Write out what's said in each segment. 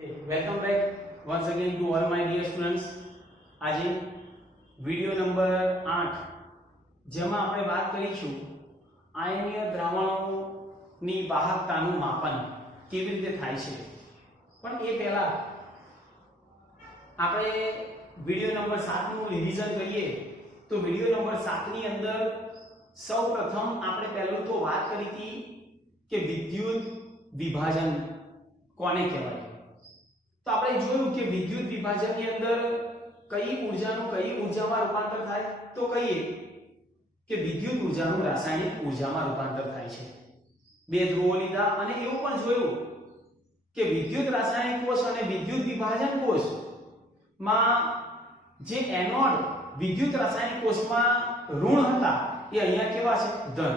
Okay, welcome back once again to all my dear students. આજે video number 8 જેમાં આપણે વાત કરીશું આયનીય દ્રાવણોની વાહકતાનું માપન કેવી રીતે થાય છે. પણ એ પહેલા આપણે વિડિયો નંબર 7 નું રિવિઝન કરીએ તો વિડિયો નંબર 7 ની અંદર સૌપ્રથમ આપણે પહેલું તો વાત કરી હતી કે વિદ્યુત વિભાજન કોને કહેવાય. તો આપણે જોયું કે વિદ્યુત વિભાજનની અંદર કઈ ઊર્જાનું કઈ ઊર્જામાં રૂપાંતર થાય તો કહીએ કે વિદ્યુત ઊર્જાનું રાસાયણિક ઊર્જામાં રૂપાંતર થાય છે. બે ધ્રુવો લીધા અને એવું પણ જોયું કે વિદ્યુત રાસાયણિક કોષ અને વિદ્યુત વિભાજન કોષમાં જે એનોડ વિદ્યુત રાસાયણિક કોષમાં ઋણ હતા એ અહીંયા કેવા છે ધન,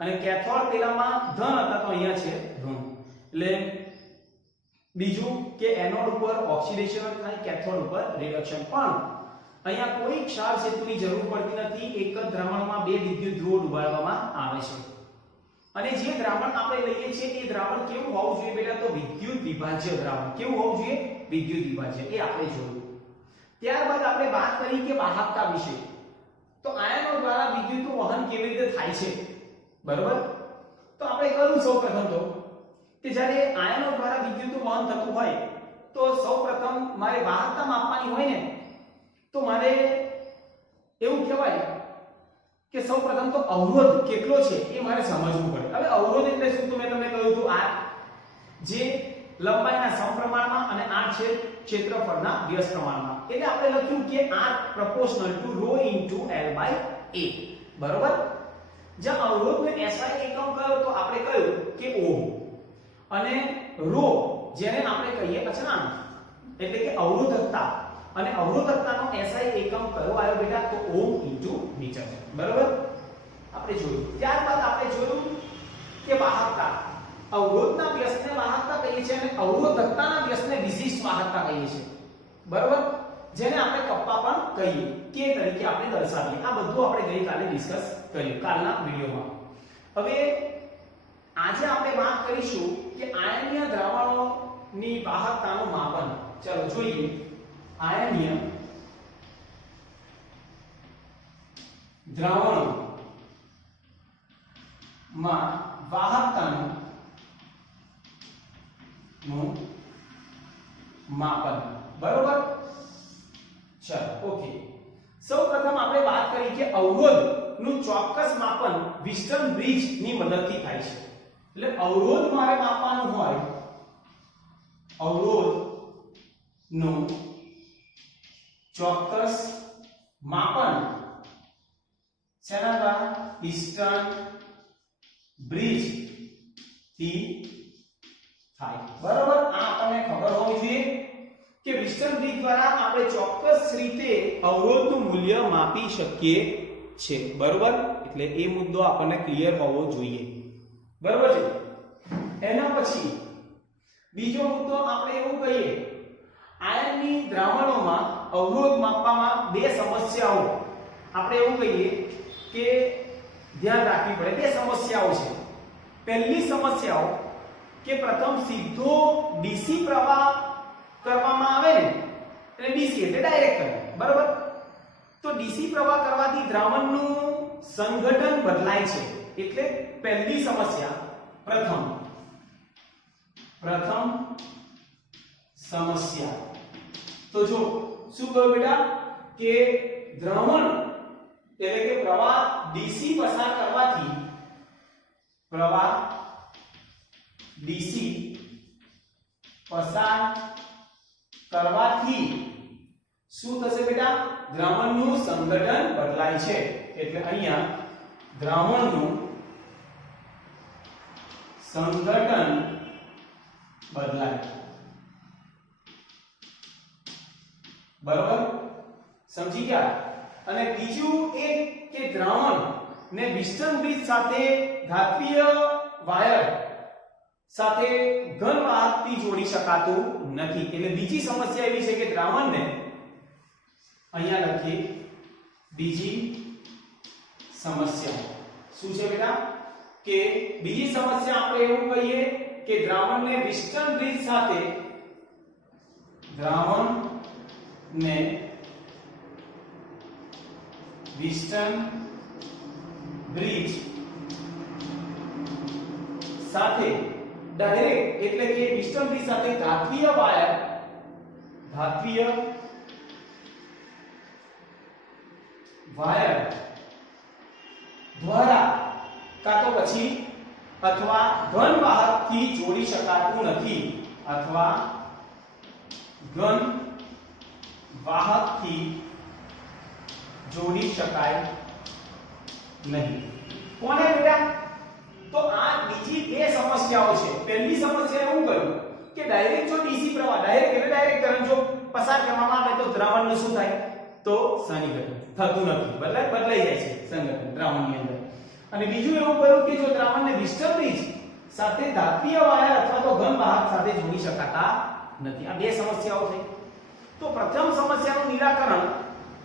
અને કેથોડ પેલામાં ધન હતા તો અહીંયા છે ઋણ. એટલે બીજું કે એનોડ ઉપર ઓક્સિડેશન થાય, કેથોડ ઉપર રિડક્શન. પણ અહીંયા કોઈ ક્ષાર સેતુની જરૂર પડતી નથી. એક જ દ્રાવણમાં બે વિદ્યુત ધ્રુવો ડુબાડવામાં આવે છે. અને જે દ્રાવણ આપણે લઈએ છીએ એ દ્રાવણ કેવું હોવું જોઈએ બેટા? તો વિદ્યુત વિભાજ્ય દ્રાવણ. કેવું હોવું જોઈએ? વિદ્યુત વિભાજ્ય. એ આપણે જોયું. ત્યારબાદ આપણે વાત કરી કે વાહકતા વિશે. તો આયનો દ્વારા વિદ્યુતનું વહન કેવી રીતે થાય છે, બરોબર? તો આપણે કહ્યું સૌપ્રથમ તો કે જ્યારે આયનો દ્વારા વિદ્યુતનું વહન થતું હોય તો સૌપ્રથમ મારે વાહકતા માપવાની હોય ને, તો મારે એવું કહેવાય કે સૌપ્રથમ તો અવરોધ કેટલો છે એ મારે સમજવું પડે. હવે અવરોધ એટલે શું? તો મેં તમને કહ્યું હતું R, જે લંબાઈના સમપ્રમાણમાં અને R છે ક્ષેત્રફળના વ્યસ્ત પ્રમાણમાં. એટલે આપણે લખ્યું કે R proportional to ρ into L/A, બરોબર? જ્યાં અવરોધને SI એકમ કયો તો આપણે કહ્યું કે ઓહમ, અને ρ જેને આપણે કહીએ અચળાંક એટલે કે અવરોધકતા, અને અવરોધકતાનો SI એકમ કયો આવ્યો બેટા? તો ઓહમ ઇન્ટુ મીટર, બરોબર? આપણે જોયું. ત્યારબાદ આપણે જોયું કે વાહકતા. અવરોધના વ્યસ્તને વાહકતા કહીએ છીએ અને અવરોધકતાના વ્યસ્તને વિશિષ્ટ વાહકતા કહીએ છીએ, બરોબર? જેને આપણે કપ્પા પણ કહીએ, કે તરીકે આપણે દર્શાવીએ. આ બધું આપણે ગઈકાલે ડિસ્કસ કર્યું કાલના વિડિયોમાં. હવે આજે આપણે વાત કરીશું કે આયનીય દ્રાવણોની વાહકતાનું માપન. ચાલો જોઈએ. આયનીય દ્રાવણોમાં વાહકતાનું માપન, બરોબર? ચાલો, ઓકે. સૌપ્રથમ આપણે વાત કરી કે અવરોધનું ચોક્કસ માપન વિસ્ટન બ્રિજ ની મદદથી થાય છે. એટલે અવરોધ મારે માપવાનું હોય, અવરોધનું ચોક્કસ માપન શેના દ્વારા? વિસ્ટન બ્રિજ થી થાય, બરોબર? આ આપણને ખબર હોવી જોઈએ કે વિસ્ટન બ્રિજ દ્વારા આપણે ચોક્કસ રીતે અવરોધનું મૂલ્ય માપી શકીએ છે, બરોબર? એટલે એ મુદ્દો આપણને ક્લિયર હોવો જોઈએ, બરોબર છે? એના પછી બીજો મુદ્દો આપણે એવું કહીએ, આયનની દ્રાવણોમાં અવરોધ માપવામાં બે સમસ્યાઓ આપણે એવું કહીએ કે ધ્યાન રાખવી પડે. બે સમસ્યાઓ છે. પહેલી સમસ્યાઓ કે પ્રથમ સીધો ડીસી પ્રવાહ કરવામાં આવે ને, એટલે ડીસી એટલે ડાયરેક્ટ કરંટ, બરોબર? તો ડીસી પ્રવાહ કરવાથી દ્રાવણનું સંઘટન બદલાય છે. એટલે પહેલી સમસ્યા, પ્રથમ સમસ્યા. તો જો શું કહ્યું બેટા? કે દ્રાવણ એટલે કે પ્રવાહ ડીસી પસાર કરવાથી, પ્રવાહ ડીસી પસાર કરવાથી શું થશે બેટા? દ્રાવણનું સંઘટન બદલાય છે. એટલે અહીંયા દ્રાવણનું સંઘટન બદલાય, બરોબર? સમજી ગયા? અને બીજું એક કે દ્રાવણ ને વિસ્ટન બ્રિજ સાથે ધાત્વિય વાયર સાથે ઘન વાહકથી જોડી શકાતું નથી. એટલે બીજી સમસ્યા એવી છે કે દ્રાવણને અહીંયા લખીએ બીજી સમસ્યા. શું છે બેટા? કે બીજી સમસ્યા આપણે એવું કહીએ કે દ્રાવણને વિસ્ટન બ્રિજ સાથે દ્રાવણને વિસ્ટન બ્રિજ સાથે ડાયરેક્ટ એટલે કે વિસ્ટન બ્રિજ સાથે ધાત્વિય વાયર દ્વારા કાં તો પછી અથવા ઘન વાહકથી જોડી શકાતું નથી અથવા ઘન વાહકથી જોડી શકાય નહીં. કોને બેટા? તો આ બીજી બે સમસ્યાઓ છે. પહેલી સમસ્યા એવું કહ્યું કે ડાયરેક્ટ જો ડીસી પ્રવાહ ડાયરેક્ટ કરંટ જો પસાર કરવામાં આવે તો દ્રાવણનું શું થાય? તો સંઘટન થતું નથી, બદલાઈ જાય છે સંઘટન દ્રાવણની અંદર. અને બીજું એવું કહ્યું કે જો દ્રાવણને વિસ્ટન બ્રિજ સાથે ધાત્વિય વાયર અથવા તો ઘન વાહક સાથે જોડી શકાતા નથી. આ બે સમસ્યાઓ થઈ. તો પ્રથમ સમસ્યાનું નિરાકરણ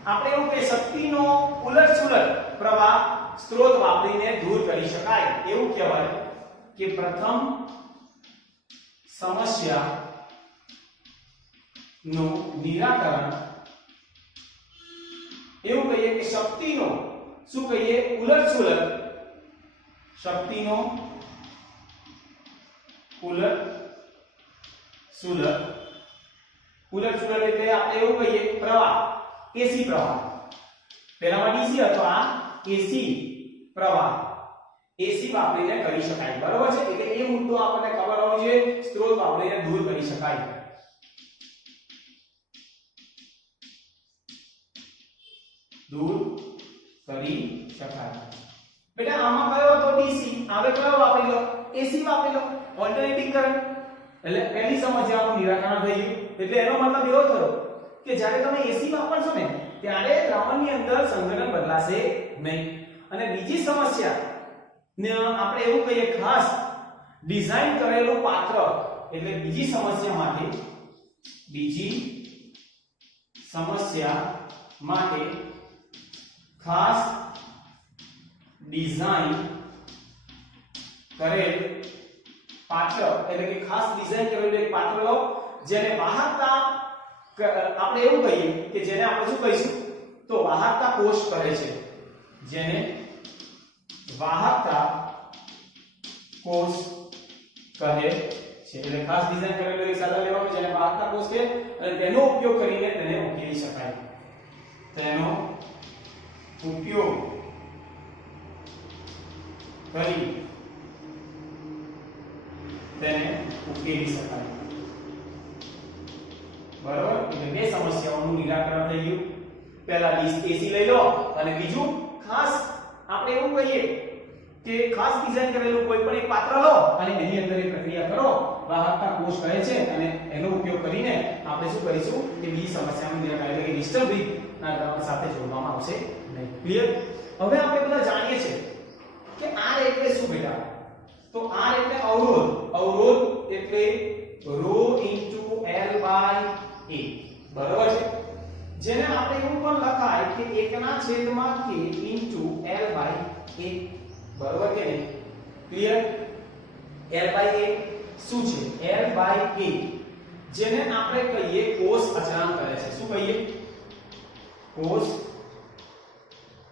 આપણે એવું કે શક્તિનો ઉલટસુલટ પ્રવાહ સ્ત્રોત વાપરીને દૂર કરી શકાય. એવું કહેવાય કે પ્રથમ સમસ્યાનું નિરાકરણ એવું કહીએ કે શક્તિનો શું કહીએ? ઉલટસુલટ. શક્તિનો ઉલટસુલટ એટલે આપણે એવું કહીએ પ્રવાહ એસી પ્રવાહ. પહેલામાં ડીસી હતો, આ એસી પ્રવાહ એસી વાપરીને કરી શકાય. બરોબર છે? એટલે એ મુદ્દો આપણને ખબર હોવી જોઈએ. સ્ત્રોત વાપરીને દૂર કરી શકાય. બેટા આમાં કયો હતો? ડીસી. હવે કયો વાપરી લો? એસી વાપરી લો. Alternating current. એટલે પહેલી સમસ્યાનું નિરાકરણ થઈ ગયું. એટલે એનો મતલબ એવો થયો કે જ્યારે તમે એસી વાપરશો ને ત્યારે દ્રાવણની અંદર સંઘટન બદલાશે નહીં. અને બીજી સમસ્યા ને આપણે એવું કહીએ ખાસ ડિઝાઇન કરેલું પાત્ર. એટલે બીજી સમસ્યા માટે ખાસ ડિઝાઇન કરેલ પાત્ર એટલે કે ખાસ ડિઝાઇન કરેલું એક પાત્ર લો જેને વાહકતા આપણે એવું કહીએ કે જેને આપણે શું કહીશું? તો વાહકતા કોષ કહે છે. જેને વાહકતા કોષ કહે છે. એટલે ખાસ ડિઝાઇન કરેલું એક સાધન લેવાનું જેને વાહકતા કોષ કહે અને તેનો ઉપયોગ કરીને તેને ઉકેલી શકાય. તેનો ઉપયોગ કરી તેને ઉકેલી શકાય. બરાબર? એટલે બે સમસ્યાઓનું નિરાકરણ થઈ ગયું. પહેલા એસી લઈ લો અને બીજું ખાસ આપણે એવું કહીએ કે ખાસ ડિઝાઇન કરેલું કોઈ પણ એક પાત્ર લો અને એની અંદર એક પ્રક્રિયા કરો. વાહકતા કોષ કહે છે અને એનો ઉપયોગ કરીને આપણે શું કરીશું કે બીજી સમસ્યાનું નિરાકરણ એટલે કે વિસ્ટન બ્રિજ ના દ્રાવણ સાથે જોડવામાં આવશે નહીં. ક્લિયર? હવે આપણે બધા જાણીએ છીએ કે R એટલે શું બેટા? તો R એટલે અવરોધ. અવરોધ એટલે ρ * L/A. બરોબર છે? જેને આપણે એવું પણ લખાય કે 1/k * L/A. બરોબર કે નહીં? ક્લિયર? L/A શું છે? L/A જેને આપણે કહીએ કોષ અચળાંક કહે છે. શું કહીએ? કોષ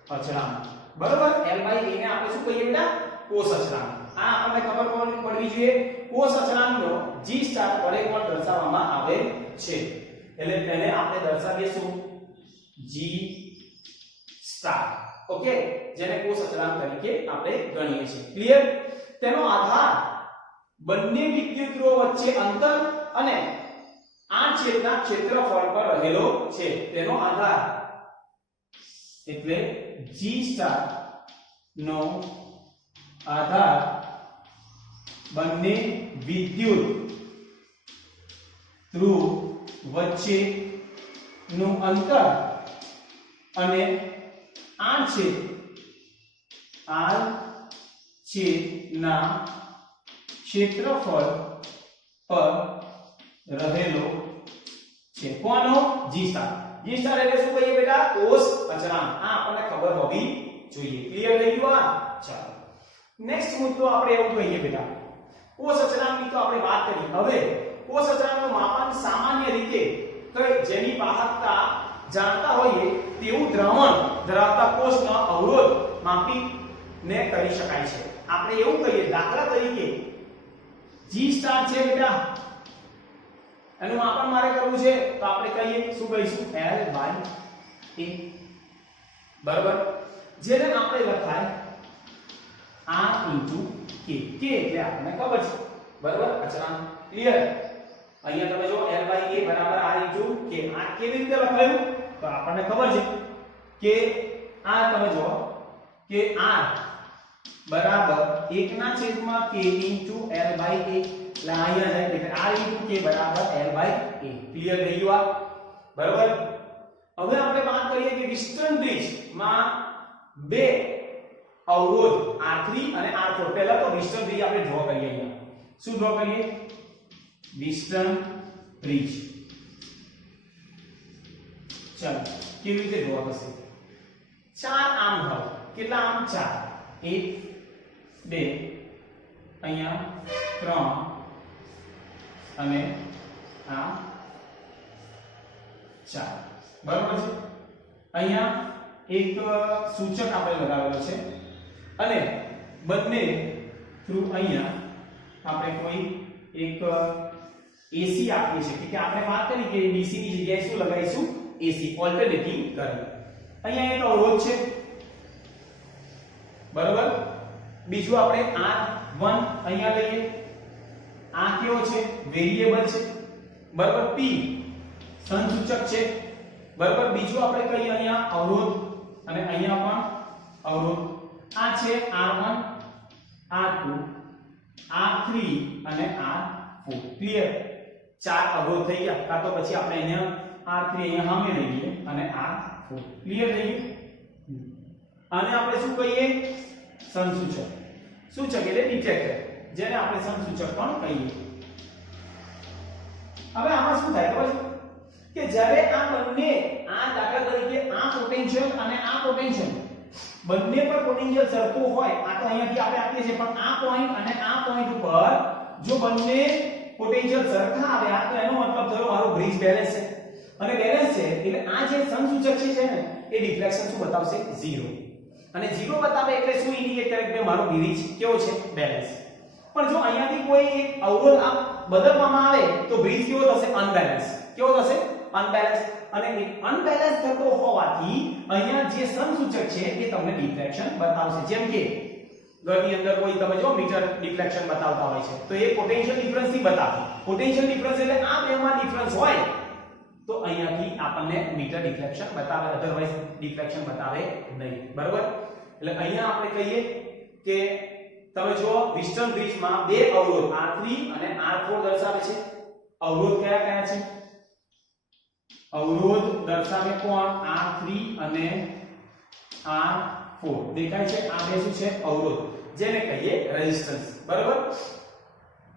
અચળાંક. બરોબર? L/A ને આપણે શું કહીએ બેટા? કોષ અચળાંક. આ આપણને ખબર પડવી જોઈએ. કોષ અચળાંકનો G સ્ટાર વડે પણ દર્શાવવામાં આવે છે. એટલે તેને આપણે દર્શાવીશું G સ્ટાર. ઓકે? જેને કોષ અચળાંક તરીકે આપણે ગણીએ છીએ. ક્લિયર? તેનો આધાર બંને વિદ્યુત ધ્રુવો વચ્ચે અંતર અને આડછેદના ક્ષેત્રફળ પર રહેલો છે. તેનો આધાર એટલે G સ્ટાર નો આધાર બંને વિદ્યુત ધ્રુવ વચ્ચેનું અંતર અને આડછેદના ક્ષેત્રફળ પર રહેલો છે. કોનો? G star. G સ્ટાર એટલે શું કહીએ બેટા? કોષ અચળાંક. આ આપણને ખબર હોવી જોઈએ. ક્લિયર થઈ ગયું? આ ચાલો નેક્સ્ટ મુદ્દો આપણે એવું કહીએ બેટા કોષ અચળાંકની તો આપણે વાત કરી. હવે કોષ અચળાંકનું માપન સામાન્ય રીતે તો જેની વાહકતા જાણતા હોઈએ તેવું દ્રવણ ધરાવતા કોષનો અવરોધ માપીને કરી શકાય છે. આપણે એવું કહીએ દાખલા તરીકે G સ્ટાર છે બેટા, એનું માપન મારે કરવું છે તો આપણે કહીએ શું કહીશું L/A, બરાબર. જેને આપણે લખાય R * K. K એટલે આપણને ખબર છે, બરાબર. અચળાંક ક્લિયર. અહીંયા તમે જો L/A બરાબર R * K. આ કેવી રીતે લખાયું તો આપણને ખબર છે કે આ તમે જો કે R બરાબર 1/K * L/A, એટલે અહીંયા જાય એટલે R * K બરાબર L/A. ક્લિયર થઈ ગયું આ, બરાબર. હવે આપણે વાત કરીએ કે વિસ્ટર્ન બ્રિજ માં બે અવરોધ R3 અને R4. પહેલા તો વિસ્ટર્ન બ્રિજ આપણે ડ્રો કરીએ. અહીંયા શું ડ્રો કરીએ? વિસ્ટર્ન બ્રિજ. ચાલો કેવી રીતે ડ્રો થશે? ચાર આમ હોય. કેટલા આમ? ચાર. 1 2 અહીંયા 3 અને આ 4, બરાબર છે. અહીંયા એક સૂચક આપણે લગાવેલો છે અને બંને થ્રુ અહીંયા આપણે કોઈ એક AC આપીએ છીએ કે આપણે વાત કરી કે DC ની જગ્યાએ શું લગાવીશું? AC, alternating current. અહીંયા એક અવરોધ છે, બરાબર. બીજું આપણે R1 અહીંયા લઈએ. આ કેવો છે? વેરીએબલ છે, બરાબર. P સંસૂચક છે, બરાબર. બીજું આપણે કહીએ અહીંયા અવરોધ અને અહીંયા પણ અવરોધ. આ છે R1, R2, R3 અને R4. ક્લિયર. ચાર અવરોધ થઈ ગયા. કાં તો પછી આપણે અહીંયા R3 અહીંયા સામે લઈ લઈએ અને R4. ક્લિયર થઈ ગયું. આને આપણે શું કહીએ? સંસૂચક. સૂચક એટલે ડિટેક્ટર, જેને આપણે સંસૂચક પણ કહીએ. હવે આમાં શું થાય ખબર છે કે જ્યારે આ બંને, આ દાખલા તરીકે આ પોટેન્શિયલ અને આ પોટેન્શિયલ બંને પર પોટેન્શિયલ સરખું હોય, આ તો અહીંયાથી આપણે આપીએ છીએ, પણ આ પોઈન્ટ અને આ પોઈન્ટ ઉપર જો બંને પોટેન્શિયલ સરખા આવ્યા તો એનો મતલબ થયો મારો બ્રિજ બેલેન્સ છે. અને બેલેન્સ છે એટલે આ જે સંસૂચક છે ને એ ડિફ્લેક્શન શું બતાવશે? 0. અને 0 બતાવે એટલે શું ઇન્ડિકેટ કરે કે મારો બ્રિજ કેવો છે? બેલેન્સ. પણ જો અહીંયાથી કોઈ એક અવરોધ આ બદલવામાં આવે તો બ્રિજ કેવો થશે? અનબેલેન્સ. કેવો થશે? અનબેલેન્સ. અને અનબેલેન્સ થતો હોવાથી અહીંયા જે સંસૂચક છે એ તમને ડિફ્લેક્શન બતાવશે. જેમ કે ઘરની અંદર કોઈ તમે જો મીટર ડિફ્લેક્શન બતાવતા હોય છે તો એ પોટેન્શિયલ ડિફરન્સ થી બતાવે. પોટેન્શિયલ ડિફરન્સ એટલે આ બેમાં ડિફરન્સ હોય તો અહીંયાથી આપણને મીટર ડિફ્લેક્શન બતાવે, અધરવાઇઝ ડિફ્લેક્શન બતાવે નહીં, બરાબર. એટલે અહીંયા આપણે કહીએ કે તમે જો વિસ્ટર્ન બ્રિજમાં બે અવરોધ R3 અને R4 દર્શાવે છે. અવરોધ કયા કયા છે? અવરોધ દર્શાવે કોણ? R3 અને R4 દેખાય છે. આ બે શું છે? અવરોધ, જેને કહીએ રેઝિસ્ટન્સ, બરાબર.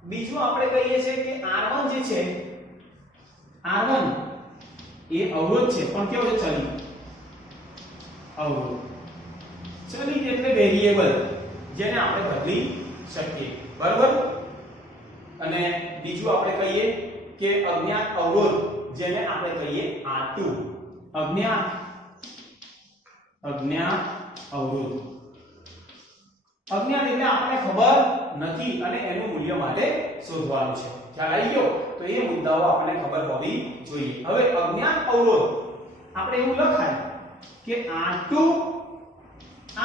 બીજું આપણે કહીએ છીએ કે R1 જે છે, R1 એ અવરોધ છે પણ કેવો છે? ચલિત અવરોધ. ચલિત એટલે વેરીએબલ, જેને આપણે બદલી શકીએ, બરાબર. અને બીજું આપણે કહીએ કે અજ્ઞાત અવરોધ, જેને આપણે કહીએ R2. અજ્ઞાત અવરોધ. અજ્ઞાત એટલે આપણને ખબર નથી અને એનું મૂલ્ય માટે શોધવાનું છે. ખ્યાલ આવી ગયો? તો એ મુદ્દાઓ આપણને ખબર હોવી જોઈએ. હવે અજ્ઞાત અવરોધ આપણે એવું લખાય કે R2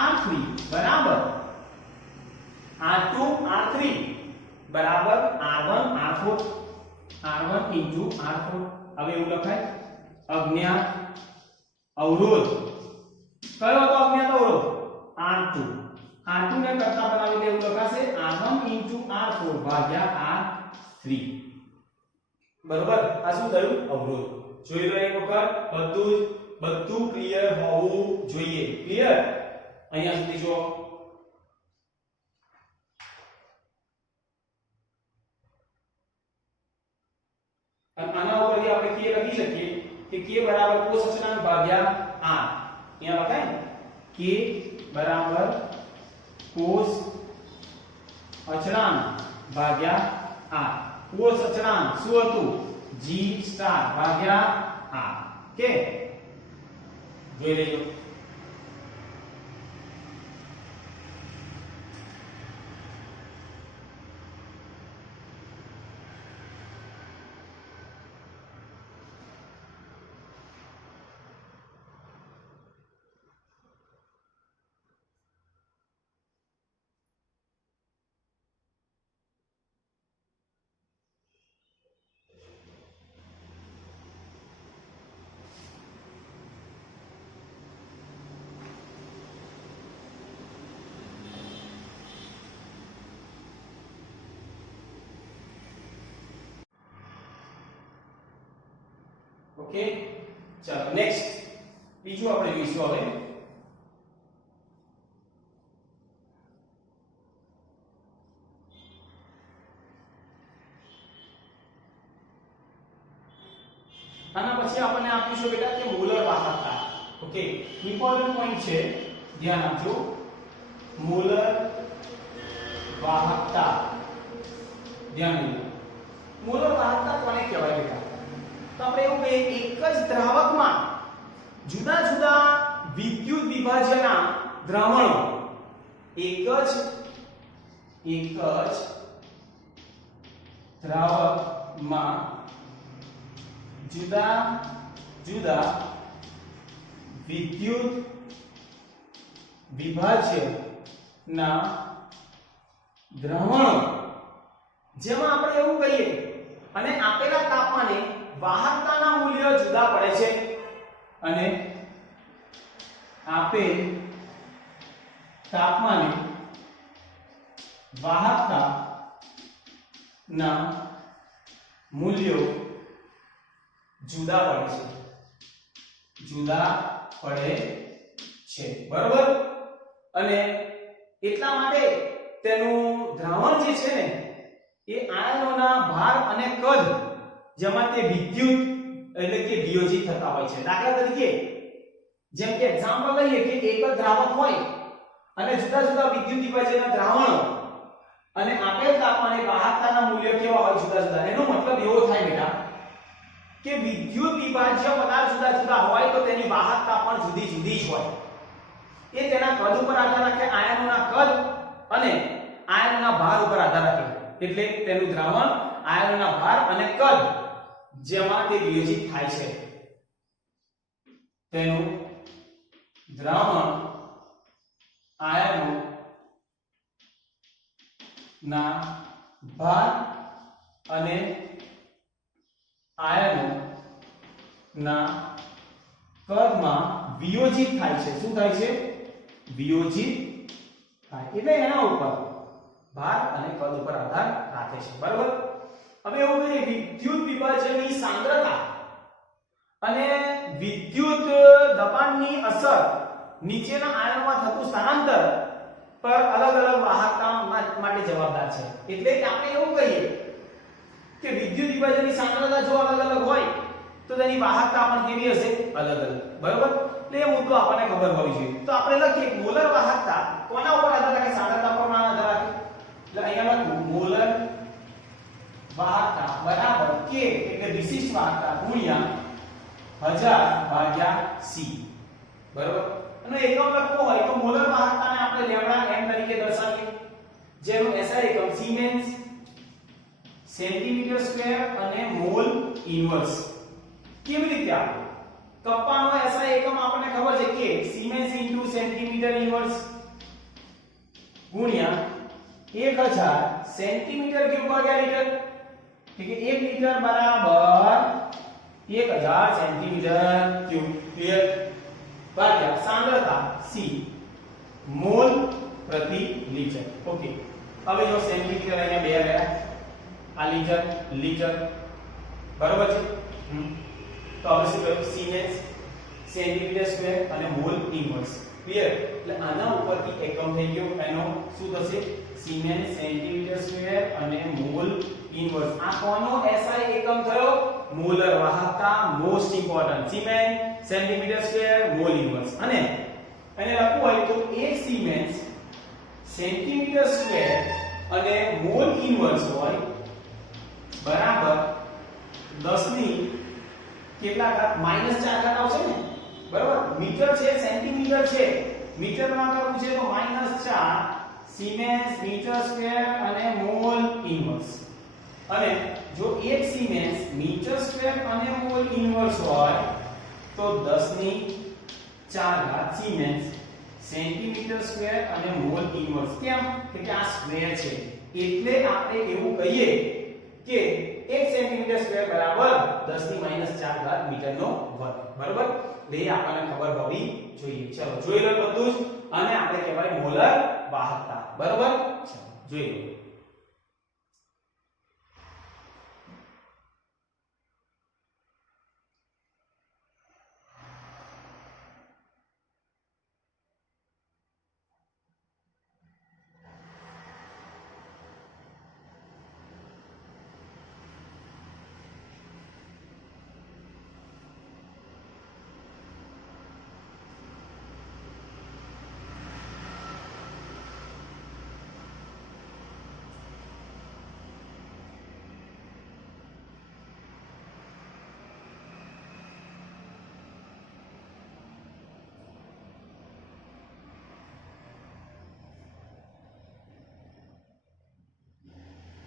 R3 બરાબર R2 R3 બરાબર R1 R4 R1 * R4. હવે એવું લખાય અજ્ઞાત અવરોધ. કયો હતો અજ્ઞાત અવરોધ? R2. R2 ને કરતા બનાવીને એવું લખાશે R1 * R4 ભાગ્યા R3. બરોબર. આ શું થયું? અવરોધ. જોઈ લો એક વખત. બધું ક્લિયર હોવું જોઈએ. ક્લિયર? અહીંયા સુધી જો આના ઉપરથી આપણે k લખી શકીએ કે k બરાબર cos અચળાંક ભાગ્યા r. અહીંયા લખાય ને k બરાબર cos અચળાંક ભાગ્યા r. cos અચળાંક શું હતું? G સ્ટાર ભાગ્યા R. કે જોઈ લેજો. ઓકે, ચાલો નેક્સ્ટ બીજું આપણે જોઈશું હવે. આના પછી આપણને આપીશું બેટા કે મોલર વાહકતા. ઓકે, ઇમ્પોર્ટન્ટ પોઈન્ટ છે, ધ્યાન આપજો. મોલર વાહકતા ધ્યાન આપજો. મોલર વાહકતા કોને કહેવાય બેટા? તો આપણે એવું કહીએ એક જ દ્રાવકમાં જુદા જુદા વિદ્યુત વિભાજનના દ્રાવણો એક જ દ્રાવકમાં જુદા જુદા વિદ્યુત વિભાજનના દ્રાવણો જેમાં આપણે એવું કહીએ અને આપેલા તાપમાને વાહકતાના મૂલ્ય જુદા પડે છે અને આપેલ તાપમાને વાહકતાના મૂલ્યો જુદા પડે છે. બરોબર? અને એટલા માટે તેનું દ્રાવણ જે છે ને એ આયનોના ભાર અને કદ જેમાં તે વિદ્યુત એટલે કે વિયોજિત થતા હોય છે. દાખલા તરીકે જેમ કે એક્ઝામ્પલ લઈએ કે એક જ દ્રાવક હોય અને જુદા જુદા વિદ્યુત વિભાજનના દ્રાવણો અને આપેલ તાપમાને વાહકતાના મૂલ્ય કેવા હોય જુદા જુદા. એનો મતલબ એવો થાય બેટા કે વિદ્યુત વિભાજ્ય પદાર્થ જુદા જુદા હોય તો તેની વાહકતા પણ જુદી જુદી જ હોય. એ તેના કદ ઉપર આધાર રાખે, આયનોના કદ અને આયનોના ભાર ઉપર આધાર રાખે. એટલે તેનું દ્રાવણ આયનોના ભાર અને કદ જેમાં તે વિયોજિત થાય છે તેનું દ્રાવણ આયનો ના ભાર અને આયનો ના કદમાં વિયોજિત થાય છે. શું થાય છે? વિયોજિત થાય. એટલે એના ઉપર ભાર અને કદ ઉપર આધાર રાખે છે. બરાબર? હવે એવું કહીએ વિદ્યુત વિભાજનની સાંદ્રતા અને વિદ્યુત દબાણની અસર નીચેના આયનોમાં થતું સ્થાનાંતર પર અલગ અલગ વાહકતા માટે જવાબદાર છે. એટલે કે આપણે એવું કહીએ કે વિદ્યુત વિભાજનની સાંદ્રતા જો અલગ અલગ હોય તો તેની વાહકતા પણ કેવી હશે? અલગ અલગ. બરોબર? એટલે એ મુદ્દો આપણને ખબર હોવી જોઈએ. તો આપણે લખીએ મોલર વાહકતા કોના ઉપર આધાર રાખે? સાંદ્રતા પર આધાર રાખે. એટલે અહીંયા લખું મોલર વાહકતા બરાબર k એટલે વિશિષ્ટ વાહકતા ગુણ્યા 1000 ભાગ્યા c. બરોબર? અને એકમ લખવો હોય તો મોલર વાહકતાને આપણે લેમ્ડા m તરીકે દર્શાવીએ, જેનું SI એકમ સિમેન્સ સેન્ટીમીટર સ્ક્વેર અને મોલ ઇન્વર્સ. કેવી રીતે આપણે કપ્પાનો SI એકમ આપણને ખબર છે કે સિમેન્સ સેન્ટીમીટર ઇન્વર્સ ગુણ્યા 1000 સેન્ટીમીટર ક્યુબ ભાગ્યા લીટર. ठीक है, 1 लीटर बराबर 1000 सेंटीमीटर क्यूब. क्लियर? भाग्या सांद्रता C मोल प्रति लीटर. ओके, હવે જો સેન્ટીમીટર અહીંયા બે ગયા, આ લીટર लीटर બરાબર છે. તો હવે શું કહ્યું? સિમેન્સ સેન્ટીમીટર સ્ક્વેર અને મોલ ઇન્વર્સ. ક્લિયર? એટલે આના ઉપરથી એકમ થઈ ગયો, એનો શું થશે? સિમેન્સ સેન્ટીમીટર સ્ક્વેર અને મોલ ઇન્વર્સ. આ કોનો SI એકમ થયો? મોલર વાહકતા. Most important siemens centimetre square mall inverse. અને એને લખવું હોય તો 1 સિમેન્સ સેન્ટીમીટર સ્ક્વેર અને મોલ ઇન્વર્સ હોય બરાબર 10 ની કેટલા ઘાત -4 ઘાત આવશે ને, બરાબર. મીટર છે સેન્ટીમીટર છે, મીટરમાં કરવું છે તો -4 સિમેન્સ મીટર સ્ક્વેર અને મોલ ઇન્વર્સ. અને જો 1 સિમેન્સ મીટર સ્ક્વેર અને મોલ ઇન્વર્સ હોય તો 10 ની 4 ઘાત સિમેન્સ સેન્ટીમીટર સ્ક્વેર અને મોલ ઇન્વર્સ. કેમ કે આ સ્ક્વેર છે એટલે આપણે એવું કહીએ કે 1 સેન્ટીમીટર સ્ક્વેર બરાબર 10 ની -4 ઘાત મીટરનો વર્ગ, બરાબર. એ આપણને ખબર હોવી જોઈએ. ચલો જોઈ લો બધું જ, અને આપણે કહેવાય મોલર વાહકતા, બરાબર. ચલો જોઈ લો.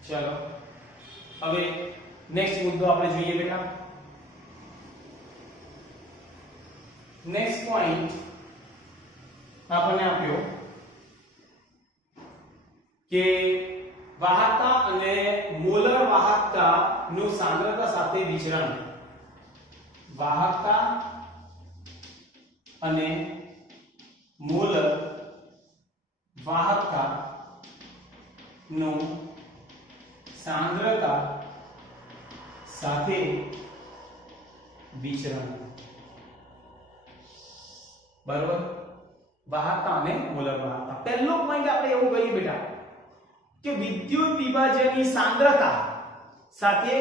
ચલો હવે નેક્સ્ટ મુદ્દો આપણે જોઈએ બેટા. નેક્સ્ટ પોઈન્ટ આપણને આપ્યો કે વાહકતા અને મોલર વાહકતા નું સાંદ્રતા સાથે વિચરણ. વાહકતા અને મોલર વાહકતા નું સાંદ્રતા સાથે વિચરણ, બરાબર. વાહકતા અને મોલર વાહકતા. પહેલો પોઈન્ટ આપણે એવું કહીએ બેટા કે વિદ્યુત વિભાજનની સાંદ્રતા સાથે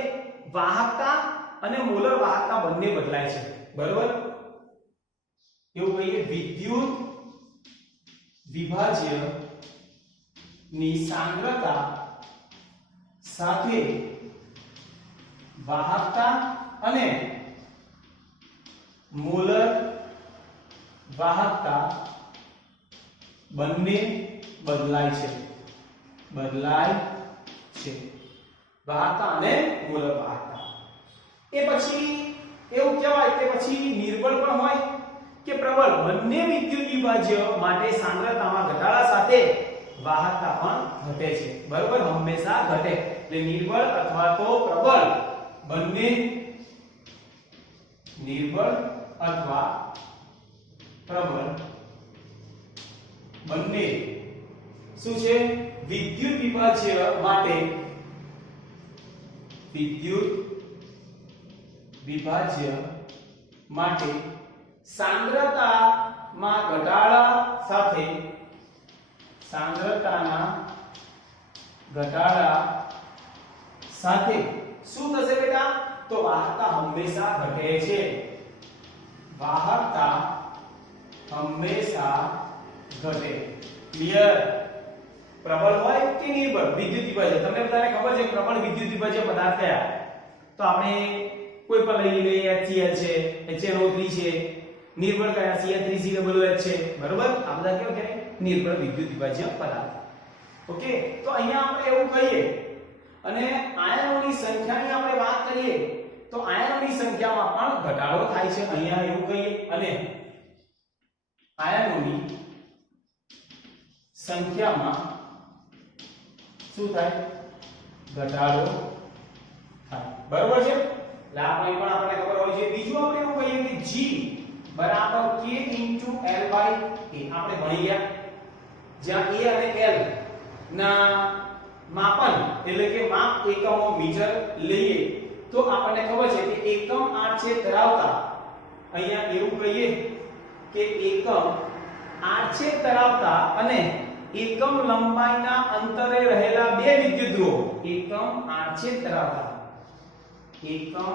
વાહકતા અને મોલર વાહકતા બંને બદલાય છે, બરાબર. એવું કહીએ વિદ્યુત વિભાજ્ય ની સાંદ્રતા સાથે વાહકતા અને મોલર વાહકતા બંને બદલાય છે, વાહકતા અને મોલર વાહકતા. એ પછી એવું કહેવાય કે પછી નિર્બળ પણ હોય કે પ્રબળ, બંને વિદ્યુત વિભાજ્ય માટે સાંદ્રતામાં ઘટાડા સાથે વાહકતા પણ ઘટે છે, બરાબર. હંમેશા ઘટે. એટલે નિર્બળ અથવા તો પ્રબળ બંને, નિર્બળ અથવા પ્રબળ બંને શું છે વિદ્યુત વિભાજ્ય માટે, વિદ્યુત વિભાજ્ય માટે સાંદ્રતામાં ઘટાડા સાથે, સાંદ્રતાના ઘટાડા સાથે શું થશે બેટા? તો વાહકતા હંમેશા ઘટે છે, વાહકતા હંમેશા ઘટે. ક્લિયર? પ્રબળ હોય કે નિર્બળ વિદ્યુત વિભાજ્ય, તમને બધાને ખબર છે પ્રબળ વિદ્યુત વિભાજ્ય પદાર્થ કયા? તો આપણે કોઈ પણ લઈ લઈએ, HCl છે, HNO3 છે. નિર્બળ કયા? Cl3COOH છે, બરોબર. આ બધા કેવા કહેવાય? નિર્બળ વિદ્યુત વિભાજ્ય પદાર્થ. ઓકે, તો અહીંયા આપણે એવું કહીએ. અને આયનોની સંખ્યાની આપણે વાત કરીએ તો આયનોની સંખ્યામાં પણ ઘટાડો થાય છે, અહીંયા એવું કહીએ. અને આયનોની સંખ્યામાં શું થાય? ઘટાડો થાય, બરોબર છે. એટલે આ પણ આપણને ખબર હોય છે. બીજું આપણે એવું કહીએ કે G બરાબર K * L/A. આપણે ભણી ગયા જ્યાં A અને L ના માપન એટલે કે માપ એકમો મીટર લઈએ તો આપણને ખબર છે કે એકમ આડછેદ ધરાવતા, અહીંયા એવું કહીએ કે એકમ આડછેદ ધરાવતા અને એકમ લંબાઈના અંતરે રહેલા બે વિદ્યુત ધ્રુવો, એકમ આડછેદ ધરાવતા, એકમ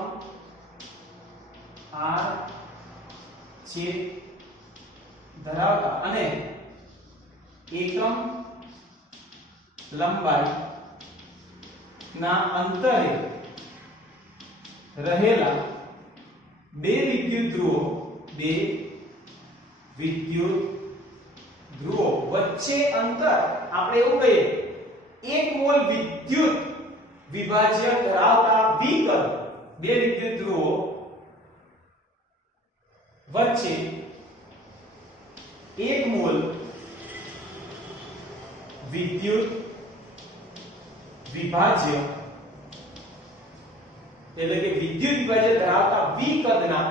આડછેદ ધરાવતા અને એકમ લંબાઈ ના અંતરે રહેલા બે વિદ્યુત ધ્રુવો વચ્ચે અંતર આપણે એવું કહીએ 1 મોલ વિદ્યુત વિભાજ્ય ધરાવતા વિકલ બે વિદ્યુત ધ્રુવો વચ્ચે 1 મોલ વિદ્યુત વિભાજ્ય એટલે કે વિદ્યુત વિભાજ્ય ધરાવતા વિકદના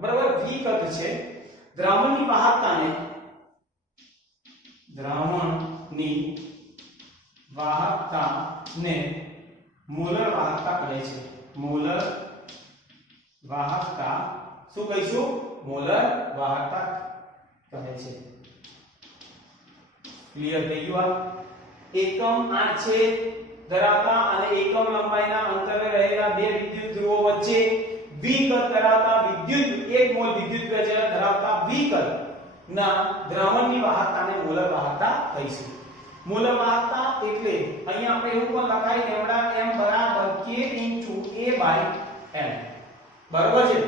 બરાબર વિકદ છે દ્રાવણની વાહકતાને મોલર વાહકતા કહે છે મોલર વાહકતા શું કહીશું મોલર વાહકતા કહે છે ક્લિયર થઈ ગયું એકમ આછેદ ધરાવતા અને એકમ લંબાઈના અંતરે રહેલા બે વિદ્યુત ધ્રુવો વચ્ચે વિકલ ધરાવતા વિદ્યુત 1 મોલ વિદ્યુત વિભાજ્ય ધરાવતા વિકલ ના દ્રાવણની વાહકતાને મોલર વાહકતા કહીશું મોલર વાહકતા એટલે અહીંયા આપણે એવું પણ લખાય લેમ્ડા m બરાબર k a m બરાબર છે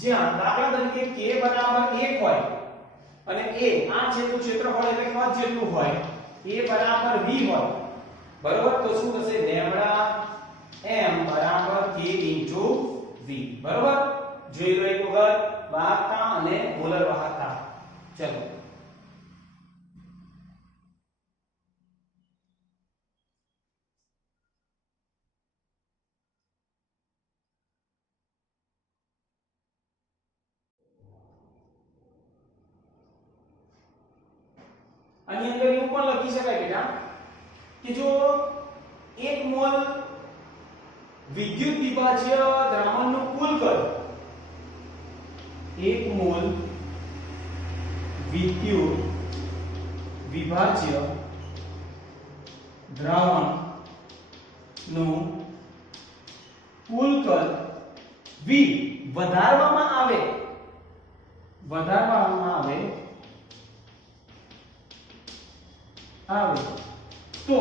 જ્યાં દાખલા તરીકે k બરાબર 1 હોય અને a આ જેટલું ક્ષેત્રફળ એટલે કદ જેટલું હોય a બરાબર v હોય બરાબર તો શું થશે લેમ્ડા m બરાબર k v બરાબર જોઈ લો એક વખત વાહકતા અને મોલર વાહકતા ચલો આની અંદર એવું પણ લખી શકાય બેટા કે જો 1 મોલ વિદ્યુત વિભાજ્ય દ્રાવણનું કુલ કદ 1 મોલ વિદ્યુત વિભાજ્ય દ્રાવણનું કુલ કદ v વધારવામાં આવે તો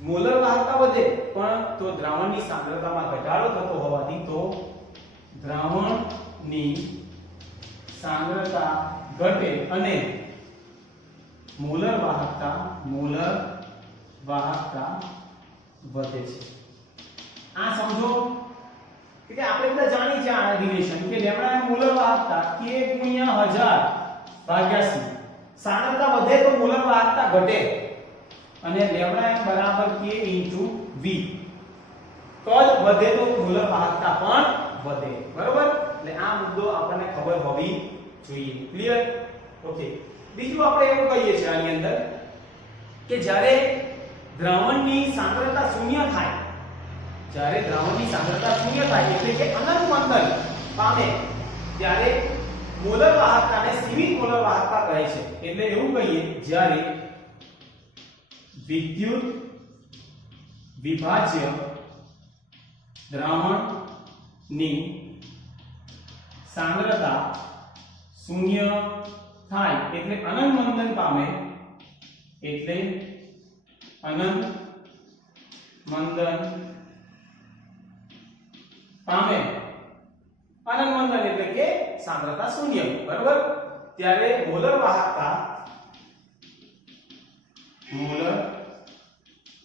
મોલર વાહકતા વધે પણ તો દ્રાવણની સાંદ્રતામાં ઘટાડો થતો હોવાથી તો દ્રાવણની સાંદ્રતા ઘટે અને મોલર વાહકતા વધે છે આ સમજો કે આપણે બધા જાણીએ છીએ આ રિલેશન કે લેમ્ડા એ મોલર વાહકતા k * 1000 ભાગ્યા c સાંદ્રતા વધે તો મોલર વાહકતા ઘટે અને લેમ્ડા m બરાબર k * v કદ વધે તો મોલર વાહકતા પણ વધે બરોબર એટલે આ મુદ્દો આપણને ખબર હોવી જોઈએ ક્લિયર ઓકે બીજું આપણે એવું કહીએ છીએ આની અંદર કે જ્યારે દ્રાવણની સાંદ્રતા શૂન્ય થાય એટલે કે અનંત મંથન પામે ત્યારે મોલર વાહકતાને સીમિત મોલર વાહકતા કહે છે એટલે એવું કહીએ જ્યારે વિદ્યુત વિભાજ્ય દ્રાવણની સાંદ્રતા શૂન્ય થાય એટલે અનંત મંથન પામે અનંત મંથન એટલે કે સાંદ્રતા શૂન્ય બરાબર ત્યારે મોલર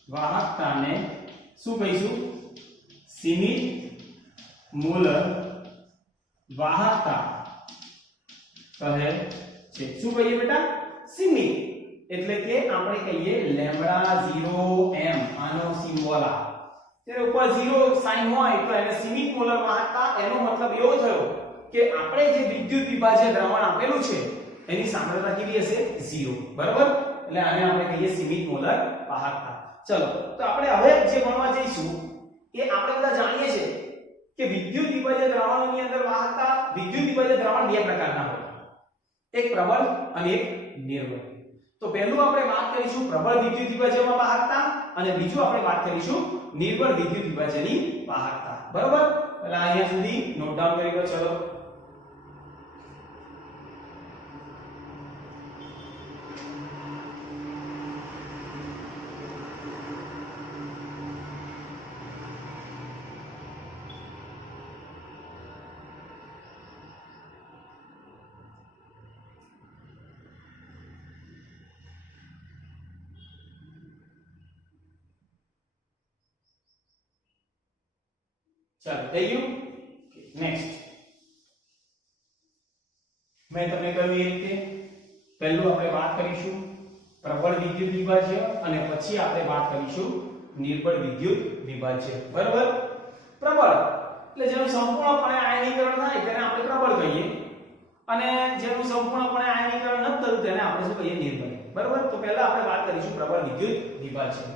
વાહકતાને શું કહીશું સીમિત મોલર વાહકતા કહે છે શું કહીએ બેટા સીમિત એટલે કે આપણે કહીએ લેમ્ડા 0 m આનો સિમ્બોલ આ ત્યારે ઉપર 0 સાઈન હોય તો એને સીમિત મોલર વાહકતા એનો મતલબ એવો થયો કે આપણે જે વિદ્યુત વિભાજ્ય દ્રાવણ આપેલું છે એની સાંદ્રતા કેવી હશે 0 બરાબર એટલે આને આપણે કહીએ સીમિત મોલર વાહકતા ચલો તો આપણે હવે જે ભણવા જઈશું એ આપણે બધા જાણીએ છીએ કે વિદ્યુત વિભાજ્ય દ્રાવણોની અંદર વાહકતા વિદ્યુત વિભાજ્ય દ્રાવણ બે પ્રકારના હોય એક પ્રબળ અને એક નિર્બળ તો પહેલું આપણે વાત કરીશું પ્રબળ વિદ્યુત વિભાજ્યમાં વાહકતા અને બીજું આપણે વાત કરીશું નિર્બળ વિદ્યુત વિભાજ્યની વાહકતા બરાબર એટલે અહીંયા સુધી નોટ ડાઉન કરી લો ચલો ચાલો થઈ ગયું નેક્સ્ટ મેં તમને કહ્યું એ રીતે પહેલું આપણે વાત કરીશું પ્રબળ વિદ્યુત વિભાજ્ય અને પછી આપણે વાત કરીશું નિર્બળ વિદ્યુત વિભાજ્ય બરાબર પ્રબળ એટલે જેનું સંપૂર્ણપણે આયનીકરણ થાય તેને આપણે પ્રબળ કહીએ અને જેનું સંપૂર્ણપણે આયનીકરણ ન થતું તેને આપણે શું કહીએ નિર્બળ બરાબર તો પહેલા આપણે વાત કરીશું પ્રબળ વિદ્યુત વિભાજ્ય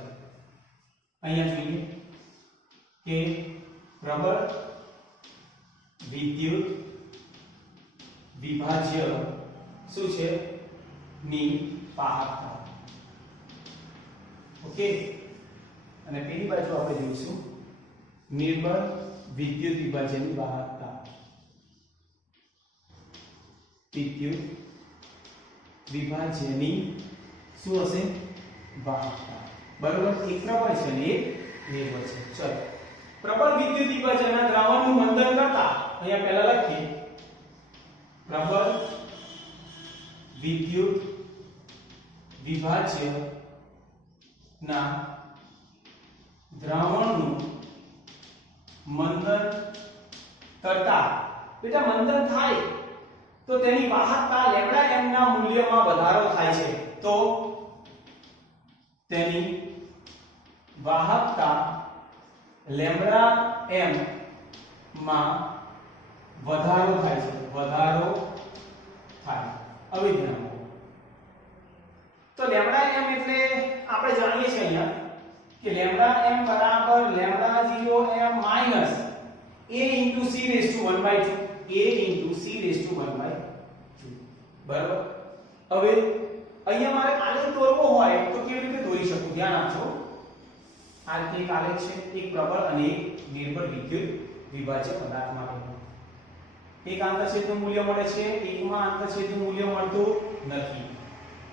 અહીંયા જોઈએ કે પ્રબળ વિદ્યુત વિભાજ્ય શું છે ની વાહકતા ઓકે અને પેલી બાજુ આપણે જોઈશું નિર્બળ વિદ્યુત વિભાજ્યની વાહકતા વિદ્યુત વિભાજ્યની શું હશે વાહકતા બરાબર એક પ્રબળ છે અને એક નિર્બળ છે ચલો પ્રબળ વિદ્યુત વિભાજ્યના દ્રાવણનું મંથન કરતા અહીંયા પહેલા લખીએ પ્રબળ વિદ્યુત વિભાજ્ય ના દ્રાવણનું મંથન કરતા બેટા મંથન થાય તો તેની વાહકતા લેમ્ડા m ના મૂલ્યમાં વધારો થાય છે તો તેની વાહકતા લેમ્ડા m માં વધારો થાય છે વધારો થાય અવિજ્ઞાન તો લેમ્ડા m એટલે આપણે જાણીએ છીએ અહીંયા કે લેમ્ડા m બરાબર lambda 0 m minus a into c raised to 1 by 2 a into c raised to 1 by 2 બરાબર હવે અહીંયા મારે આલેખ દોરવો હોય તો કેવી રીતે દોરી શકું ધ્યાન આપજો આ રીતે એક આલેખ છે એક પ્રબળ અને એક નિર્બળ વિદ્યુત વિભાજ્ય પદાર્થ માટે એક આંતરછેદનું મૂલ્ય મળે છે એકમાં આંતરછેદનું મૂલ્ય મળતું નથી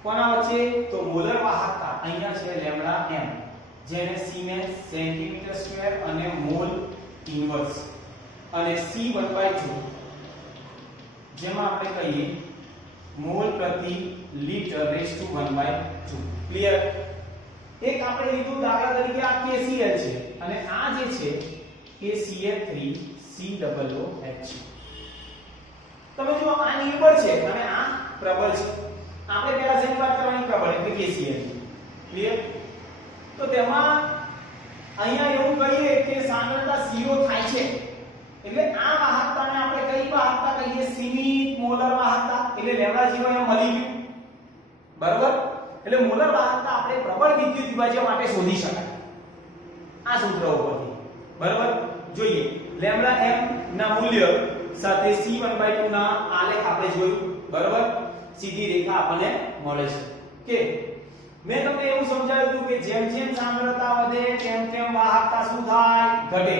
કોના વચ્ચે તો મોલર વાહકતા અહીંયા છે લેમ્ડા m જેને સિમેન્સ સેન્ટીમીટર સ્ક્વેર અને મોલ ઇન્વર્સ અને c 1/2 જેમાં આપણે કહીએ મોલ પ્રતિ લિટર રેઝ ટુ 1/2 ક્લિયર એક આપણે લીધું દાખલા તરીકે આ KCl છે અને આ જે છે KCl3COOH છે તમે જો આ નિર્બળ છે અને આ પ્રબળ છે આપણે પહેલા જેની વાત કરવાની પ્રબળ એટલે KCl ક્લિયર તો તેમાં અહીંયા એવું કહીએ કે સાંદ્રતા 0 થાય છે એટલે આ વાહકતાને આપણે કઈ વાહકતા કહીએ સીમિત મોલર વાહકતા એટલે લેમ્ડા 0 એમ મળી ગયું બરાબર એટલે મોલર વાહકતા આપણે પ્રબળ વિદ્યુત વિભાજ્ય માટે શોધી શકાય આ સૂત્ર ઉપરથી બરાબર જોઈએ લેમ્ડા m ના મૂલ્ય સાથે c 1/2 ના આલેખ આપણે જોયું બરાબર સીધી રેખા આપણને મળે છે કે મેં તમને એવું સમજાવ્યું હતું કે જેમ જેમ સાંદ્રતા વધે તેમ તેમ વાહકતા શું થાય ઘટે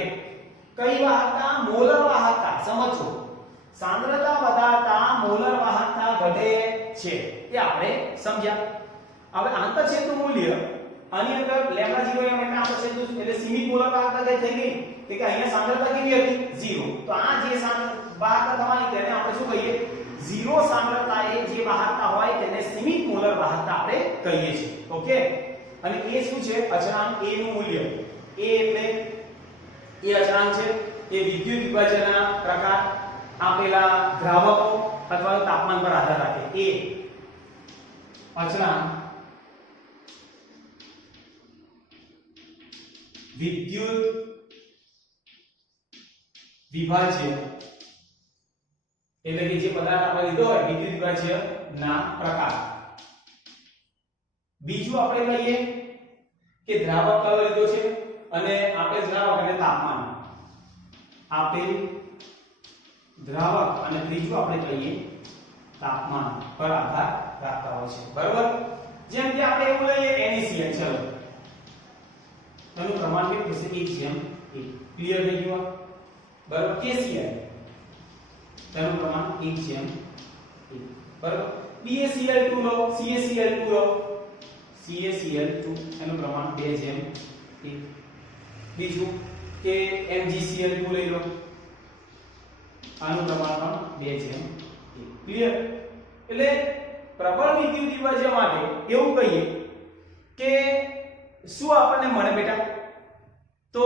કઈ વાહકતા મોલર વાહકતા સમજો સાંદ્રતા વધારતા મોલર વાહકતા ઘટે છે તે આપણે સમજ્યા હવે આંતરછેદનું મૂલ્ય આની અંદર લેમ્ડા 0 m એટલે આંતરછેદનું એટલે સીમિત મોલર વાહકતા થઈ ગઈ કે અહીંયા સાંદ્રતા કેવી હતી 0 તો આ જે વાહકતા થવાની તેને આપણે શું કહીએ 0 સાંદ્રતાએ જે વાહકતા હોય તેને સીમિત મોલર વાહકતા આપણે કહીએ છીએ ઓકે અને એ શું છે અચળાંક a નું મૂલ્ય a એટલે એ અચળાંક છે એ વિદ્યુત વિભાજનના પ્રકાર આપેલા દ્રાવકો અથવા તાપમાન પર આધાર રાખે a અચળાંક વિદ્યુત વિભાજ્ય એટલે કે જે પદાર્થ આપણે લીધો હોય વિદ્યુત વિભાજ્ય ના પ્રકાર બીજું આપણે કહીએ કે દ્રાવક કયો લીધો છે અને આપેલ દ્રાવક અને તાપમાન આપેલ દ્રાવક અને ત્રીજું આપણે કહીએ તાપમાન પર આધાર રાખતા હોય છે બરાબર જેમ કે આપણે એવું લઈએ NaCl ચલો તેનું પ્રમાણ કેટલું છે 1:1 ક્લિયર થઈ ગયું બરાબર KCl તેનું પ્રમાણ 1:1 બરાબર BaCl2 લો CaCl2 લો CaCl2 એનું પ્રમાણ 2:1 બીજું કે MgCl2 લઈ લો આનું પ્રમાણ પણ 2:1 ક્લિયર એટલે પ્રબળ વિદ્યુત વિભાજ્ય માટે એવું કહીએ કે શું આપણને મળે બેટા તો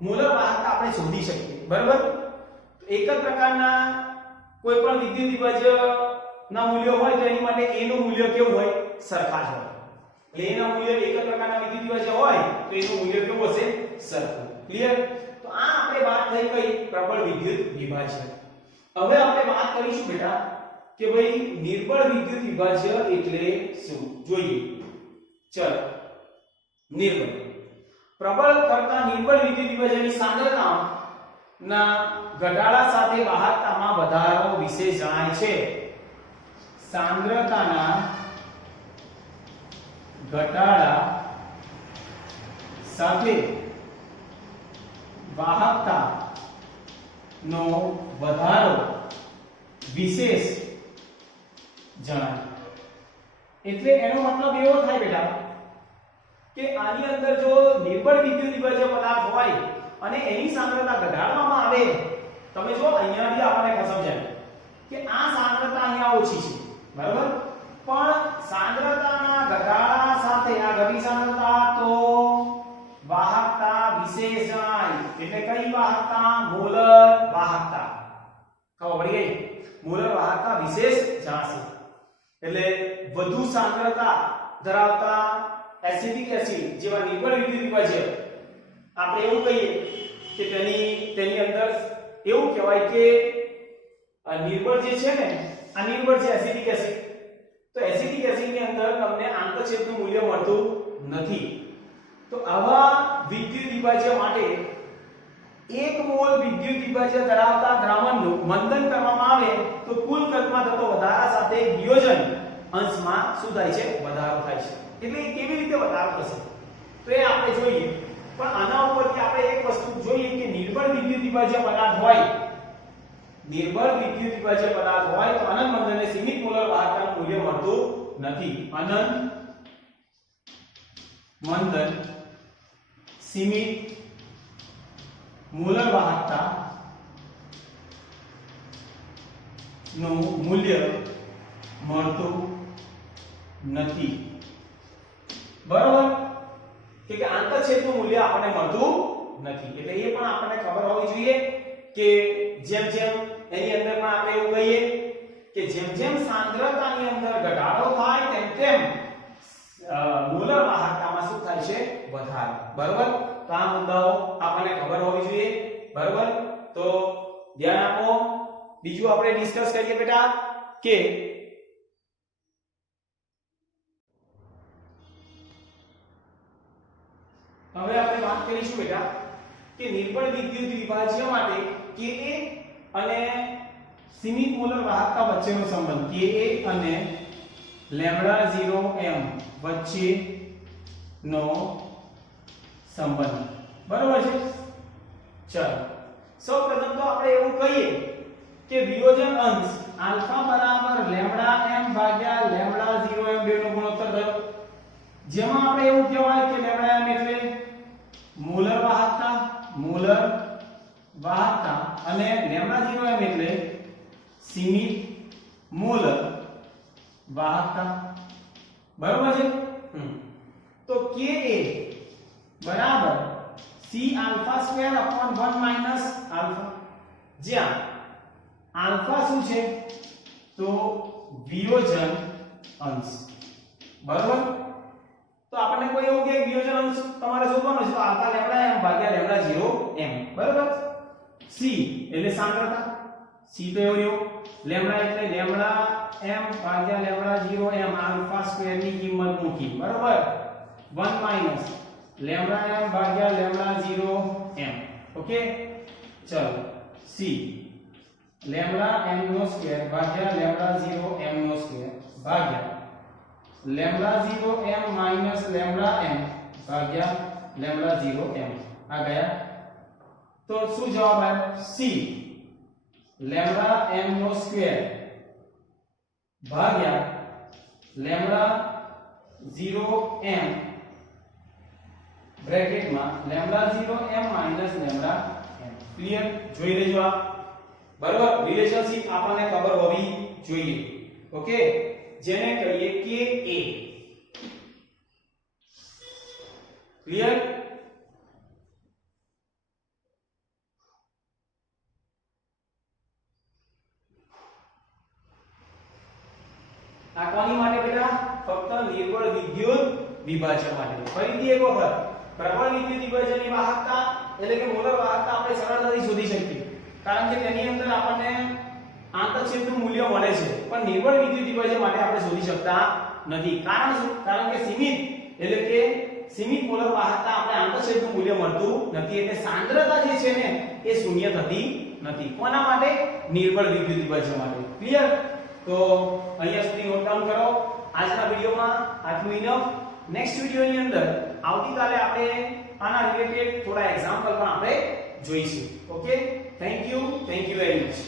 મોલર વાહકતા આપણે શોધી શકીએ બરાબર એક જ પ્રકારના કોઈ પણ વિદ્યુત વિભાજ્ય ના મૂલ્યો હોય તો એની માટે a નું મૂલ્ય કેવું હોય સરખા જ હોય એટલે a ના મૂલ્ય એક જ પ્રકારના વિદ્યુત વિભાજ્ય હોય તો એનું મૂલ્ય કેવું હશે સરખું ક્લિયર તો આ આપણે વાત થઈ કઈ પ્રબળ વિદ્યુત વિભાજ્ય હવે આપણે વાત કરીશું બેટા કે ભાઈ નિર્બળ વિદ્યુત વિભાજ્ય એટલે શું જોઈએ ચલો નિર્બળ પ્રબળ કરતા નિર્બળ વિદ્યુત વિભાજ્યની સાંદ્રતા ના ઘટાડા સાથે વાહકતામાં વધારો વિશે જણાય છે સાંદ્રતાના ઘટાડા સાથે વાહકતા નો વધારો વિશેષ જણાય એટલે એનો મતલબ એવો થાય બેટા કે આની અંદર જો નિર્બળ વિદ્યુત વિભાજ્ય પદાર્થ હોય અને એની સાંદ્રતા ઘટાડવામાં આવે તમે જો અહીંયાથી આપણને સમજાય કે આ સાંદ્રતા અહીંયા ઓછી છે બરાબર પણ સાંદ્રતાના ઘટાડા સાથે આ ઘટી સાંદ્રતા તો વાહકતા વિશેષ જણાય એટલે કઈ વાહકતા મોલર વાહકતા ખબર પડી ગઈ મોલર વાહકતા વિશેષ જણાશે એટલે વધુ સાંદ્રતા ધરાવતા એસિડિક એસિડ જેવા નિર્બળ વિદ્યુત વિભાજ્ય આપણે એવું કહીએ કે તેની અંદર એવું કહેવાય કે નિર્બળ જે છે ને આ નિર્બળ છે એસિડિક એસિડ તો એસિડિક એસિડની અંદર તમને આંતરછેદનું મૂલ્ય મળતું નથી તો આવા વિદ્યુત વિભાજ્ય માટે 1 મોલ વિદ્યુત વિભાજ્ય ધરાવતા દ્રાવણનું મંથન કરવામાં આવે તો કુલ કદમાં થતો વધારા સાથે વિયોજન અંશમાં શું થાય છે વધારો થાય છે એટલે કેવી રીતે વધારો થશે તો એ આપણે જોઈએ પણ આના ઉપરથી આપણે એક વસ્તુ જોઈએ કે નિર્બળ વિદ્યુત વિભાજ્ય પદાર્થ હોય નિર્બળ વિદ્યુત વિભાજ્ય પદાર્થ હોય તો અનંત મંદનને સીમિત મોલર વાહકતાનું મૂલ્ય મળતું નથી અનંત મંદન સીમિત મોલર વાહકતા નું મૂલ્ય મળતું નથી બરાબર કે આંતરછેદનું મૂલ્ય આપણને મળતું નથી એટલે એ પણ આપણને ખબર હોવી જોઈએ કે જેમ જેમ એની અંદર પણ આપણે એવું કહીએ કે જેમ જેમ સાંદ્રતાની અંદર ઘટાડો થાય તેમ તેમ મોલર વાહકતામાં શું થાય છે વધારો બરાબર તો આ મુદ્દાઓ આપણને ખબર હોવી જોઈએ બરાબર તો ધ્યાન આપો બીજું આપણે ડિસ્કસ કરીએ બેટા કે હવે આપણે વાત કરીશું બેટા કે નિર્બળ વિદ્યુત વિભાજ્ય માટે Ka અને સીમિત મોલર વાહકતા વચ્ચેનો સંબંધ Ka અને λ0m વચ્ચેનો સંબંધ બરાબર છે ચાલો સૌપ્રથમ તો આપણે એવું કહીએ કે વિયોજન અંશ આલ્ફા બરાબર λm ભાગ્યા λ0m બેનો ગુણોત્તર થયો જેમાં આપણે એવું કહેવાય કે λm એટલે મોલર વાહકતા અને λ0m એટલે સીમિત મોલર વાહકતા બરાબર છે તો Ka બરાબર C∝² 1 આલ્ફા જ્યાં આલ્ફા શું છે તો વિયોજન અંશ બરાબર તો આપણને કોઈ એવું કે વિયોજન અંશ તમારે શોધવાનો છે તો આલ્ફા λm ભાગ્યા λ0m બરાબર C એટલે સાંદ્રતા C તો એવું λ એટલે λm ભાગ્યા λ0m આલ્ફા સ્ક્વેર ની કિંમત મૂકી બરાબર 1 λm ભાગ્યા λ0m ઓકે ચલો C λm નો સ્ક્વેર ભાગ્યા λ0m નો સ્ક્વેર ભાગ્યા λ0m માઈનસ λm ભાગ્યા λ0m આ ગયા તો શું જવાબ આવ્યો C λm નો સ્ક્વેર ભાગ્યા λ0m બ્રેકેટમાં λ0m minus λm clear જોઈ લેજો આ બરાબર રિલેશનશિપ આપણને ખબર હોવી જોઈએ ઓકે જેને કહીએ કે a ક્લિયર વિદ્યુત વિભાજન માટે. ફરીથી એક વખત પ્રબળ વિદ્યુત વિભાજનની વાહકતા એટલે કે મોલર વાહકતા આપણે સરળતાથી શોધી શકીએ, કારણ કે તેની અંદર આપણને આંતરછેદનું મૂલ્ય મળે છે, પણ નિર્બળ વિદ્યુત વિભાજન માટે આપણે શોધી શકતા નથી. કારણ શું? કારણ કે સીમિત મોલર વાહકતા આપણે આંતરછેદનું મૂલ્ય મળતું નથી, એટલે સાંદ્રતા જે છે ને એ શૂન્ય થતી નથી. કોના માટે? નિર્બળ વિદ્યુત વિભાજન માટે. ક્લિયર? તો અહીંયા સુધી નોટ ડાઉન કરો. આજના વિડિયોમાં આટલું ઇનફ. નેક્સ્ટ વિડિયોની અંદર આવતીકાલે આપણે આના રિલેટેડ થોડા એક્ઝામ્પલ પણ આપણે જોઈશું. Okay, thank you very much.